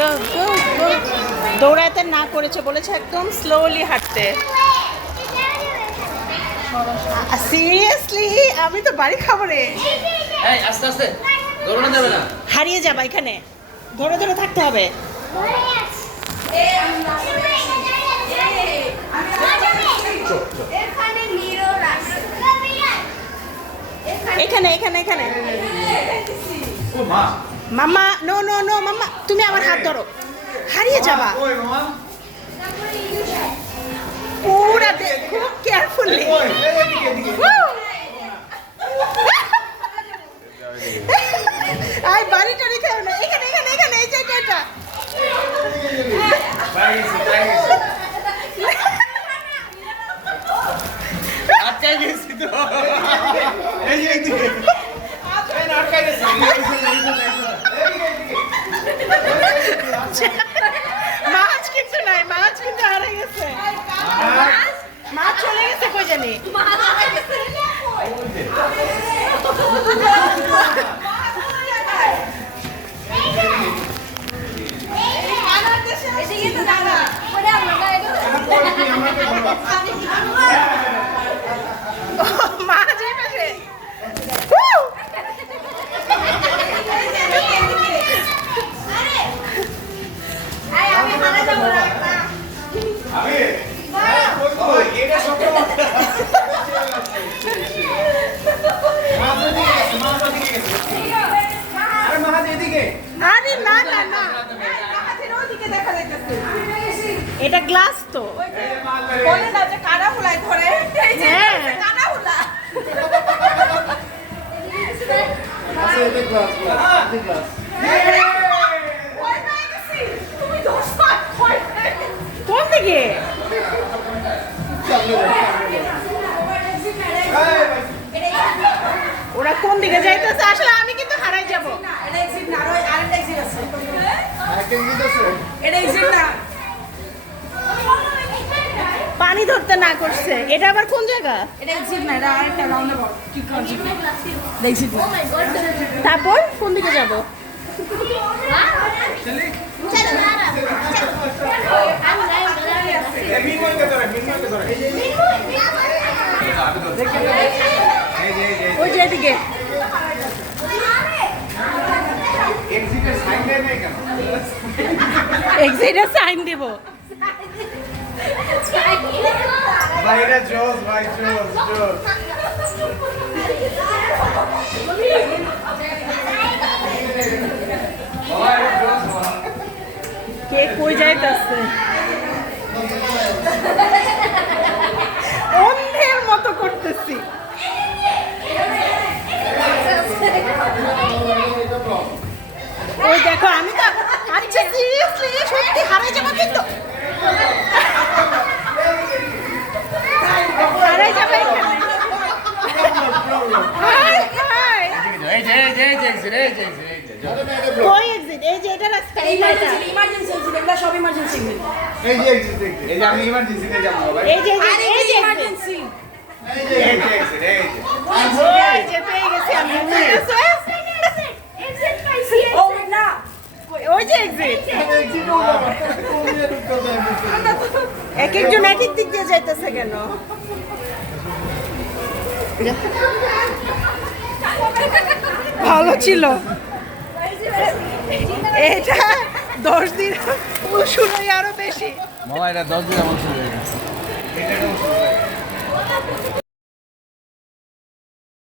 Good good good. দৌড়াতে না করেছে, বলেছে একদম স্লোলি হাঁটতে। সিরিয়াসলি আমি তো বাড়ি খাবো রে। আস্তে আস্তে দৌড়ানো যাবে না। হারিয়ে যাবা এখানে, ধরে ধরে থাকতে হবে। এখানে এখানে এখানে। মাম্মা নো নো নো মাম্মা, তুমি আমার হাত ধরো, হারিয়ে যাবা। পুরা খুব কেয়ারফুলি। আই বাড়িটা রেখে না, এখানে এখানে এখানে, এই যে এটা। আটকাই গেছি তো। এই যে এইদিকে আটকাই গেছি। মাছ কিন্তু নাই, মাছ কিন্তু হারিয়ে গেছে। মাছ চলে গেছে কই জানি। মাছ এই পাশে। আরে না না না, এটা গ্লাস তো। বলে দাও যে কানা হুলাই ধরে। হ্যাঁ কানা হুলা। তুমি দোষ পাক হয়। কোন দিকে? ওরা কোন দিকে যাইতেছে? আসলে আমি কিন্তু হারাই যাব। এটা এক্সিট না, আর আরেকটা এক্সিট আছে। এটা এক্সিট না। পানি ধরতে না করছে, এটা আবার কোন জায়গা? এটা এক্সিট না, এটা আরেকটা রাউন্ডে বল। ঠিক আছে। এক্সিট না। তারপর কোন দিকে যাব? ওই যে এদিকে। এক্সিটের সাইন দিব। ভাইরা জোস, ভাই জোস জোস। কে কই যাইতেছে? অন্ধের মতো করতেছি। ওই দেখো আমি তো, আচ্ছা সিরিয়াসলি সত্যি হারাই যাবো কিন্তু, হারাই যাবে এখানে। হাই হাই এই যে এই যে এই যে exit, এই যে exit, এই যে। কই এক্সিট? এই যে এটা রাস্তা, এই যে এটা। ইমার্জেন্সি এক্সিট, এগুলো সব ইমার্জেন্সি এক্সিট। এই যে exit দেখতে। এই যে আমি ইমার্জেন্সিতে যাবো ভাই। এই যে আরে এই যে ইমার্জেন্সি। এই যে exit, এই যে। ওই যে পেয়ে গেছি আমি। ও না। ওই যে এক্সিট। এক একজন এক এক দিক দিয়ে যাইতেছে কেন? ভালো ছিল এটা। 10 দিন শুরুই আরো বেশি। মামা এটা 10 দিন আমার শুরু হয়ে গেছে।